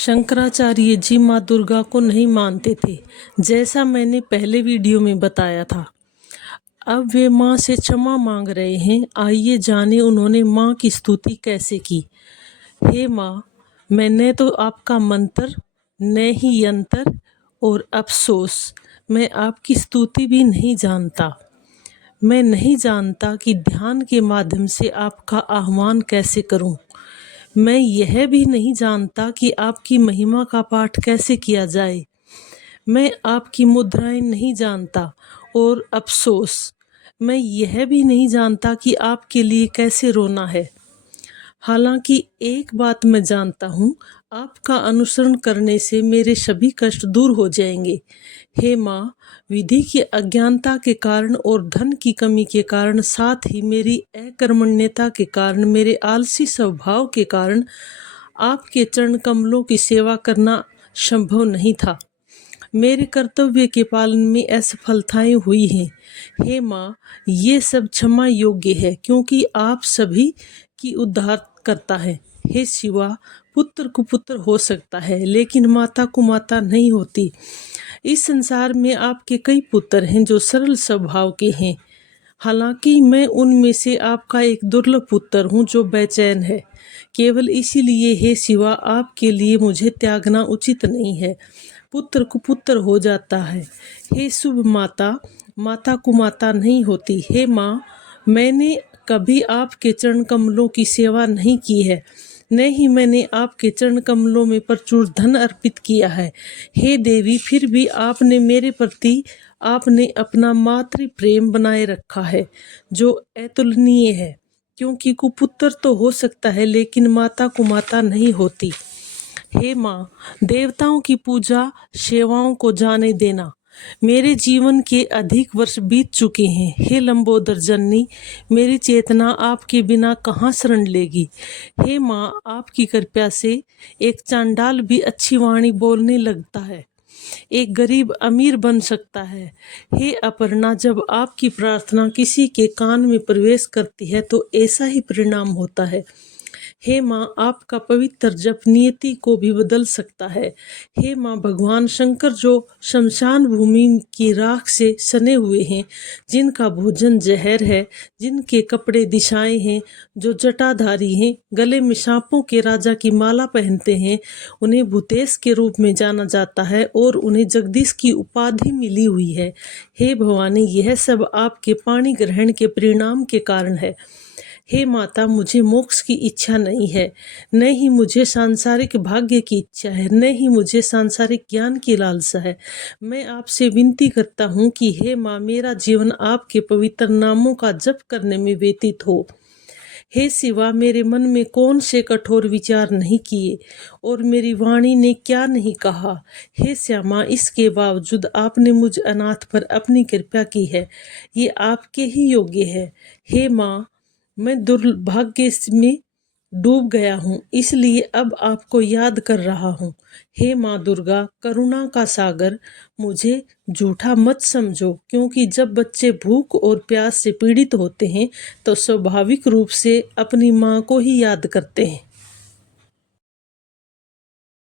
शंकराचार्य जी माँ दुर्गा को नहीं मानते थे, जैसा मैंने पहले वीडियो में बताया था। अब वे माँ से क्षमा मांग रहे हैं। आइए जाने उन्होंने माँ की स्तुति कैसे की। हे माँ, मैंने तो आपका मंत्र न ही यंत्र और अफसोस मैं आपकी स्तुति भी नहीं जानता। मैं नहीं जानता कि ध्यान के माध्यम से आपका आह्वान कैसे करूं। मैं यह भी नहीं जानता कि आपकी महिमा का पाठ कैसे किया जाए। मैं आपकी मुद्राएं नहीं जानता और अफसोस मैं यह भी नहीं जानता कि आपके लिए कैसे रोना है। हालांकि एक बात मैं जानता हूँ, आपका अनुसरण करने से मेरे सभी कष्ट दूर हो जाएंगे। हे माँ, विधि की अज्ञानता के कारण और धन की कमी के कारण, साथ ही मेरी अकर्मण्यता के कारण, मेरे आलसी स्वभाव के कारण आपके चरण कमलों की सेवा करना संभव नहीं था। मेरे कर्तव्य के पालन में असफलताएं हुई हैं। हे माँ, ये सब क्षमा योग्य है, क्योंकि आप सभी की उद्धार करता है। हे शिवा, पुत्र को पुत्र हो सकता है, लेकिन माता को माता नहीं होती। इस संसार में आपके कई पुत्र हैं जो सरल स्वभाव के हैं, हालांकि मैं उनमें से आपका एक दुर्लभ पुत्र हूँ जो बेचैन है। केवल इसीलिए हे शिवा, आपके लिए मुझे त्यागना उचित नहीं है। पुत्र को पुत्र हो जाता है। हे शुभ माता, माता को माता नहीं होती। हे माँ, मैंने कभी आपके चरण कमलों की सेवा नहीं की है, न ही मैंने आपके चरण कमलों में प्रचुर धन अर्पित किया है। हे देवी, फिर भी आपने मेरे प्रति आपने अपना मातृ प्रेम बनाए रखा है जो अतुलनीय है, क्योंकि कुपुत्र तो हो सकता है लेकिन माता को माता नहीं होती। हे माँ, देवताओं की पूजा सेवाओं को जाने देना। मेरे जीवन के अधिक वर्ष बीत चुके हैं। हे लंबोदर जननी, मेरी चेतना आपके बिना कहाँ शरण लेगी। हे माँ, आपकी कृपा से एक चांडाल भी अच्छी वाणी बोलने लगता है, एक गरीब अमीर बन सकता है। हे अपर्णा, जब आपकी प्रार्थना किसी के कान में प्रवेश करती है तो ऐसा ही परिणाम होता है। हे माँ, आपका पवित्र जप नियति को भी बदल सकता है। हे माँ, भगवान शंकर जो शमशान भूमि की राख से सने हुए हैं, जिनका भोजन जहर है, जिनके कपड़े दिशाएं हैं, जो जटाधारी हैं, गले में सांपों के राजा की माला पहनते हैं, उन्हें भूतेश के रूप में जाना जाता है और उन्हें जगदीश की उपाधि मिली हुई है। हे भवानी, यह सब आपके पाणी ग्रहण के परिणाम के कारण है। हे माता, मुझे मोक्ष की इच्छा नहीं है, न ही मुझे सांसारिक भाग्य की इच्छा है, न ही मुझे सांसारिक ज्ञान की लालसा है। मैं आपसे विनती करता हूँ कि हे माँ, मेरा जीवन आपके पवित्र नामों का जप करने में व्यतीत हो। हे शिवा, मेरे मन में कौन से कठोर विचार नहीं किए और मेरी वाणी ने क्या नहीं कहा। हे श्यामा, इसके बावजूद आपने मुझ अनाथ पर अपनी कृपा की है, ये आपके ही योग्य है। हे माँ, मैं दुर्भाग्य में डूब गया हूँ, इसलिए अब आपको याद कर रहा हूँ। हे माँ दुर्गा, करुणा का सागर, मुझे झूठा मत समझो, क्योंकि जब बच्चे भूख और प्यास से पीड़ित होते हैं तो स्वाभाविक रूप से अपनी माँ को ही याद करते हैं।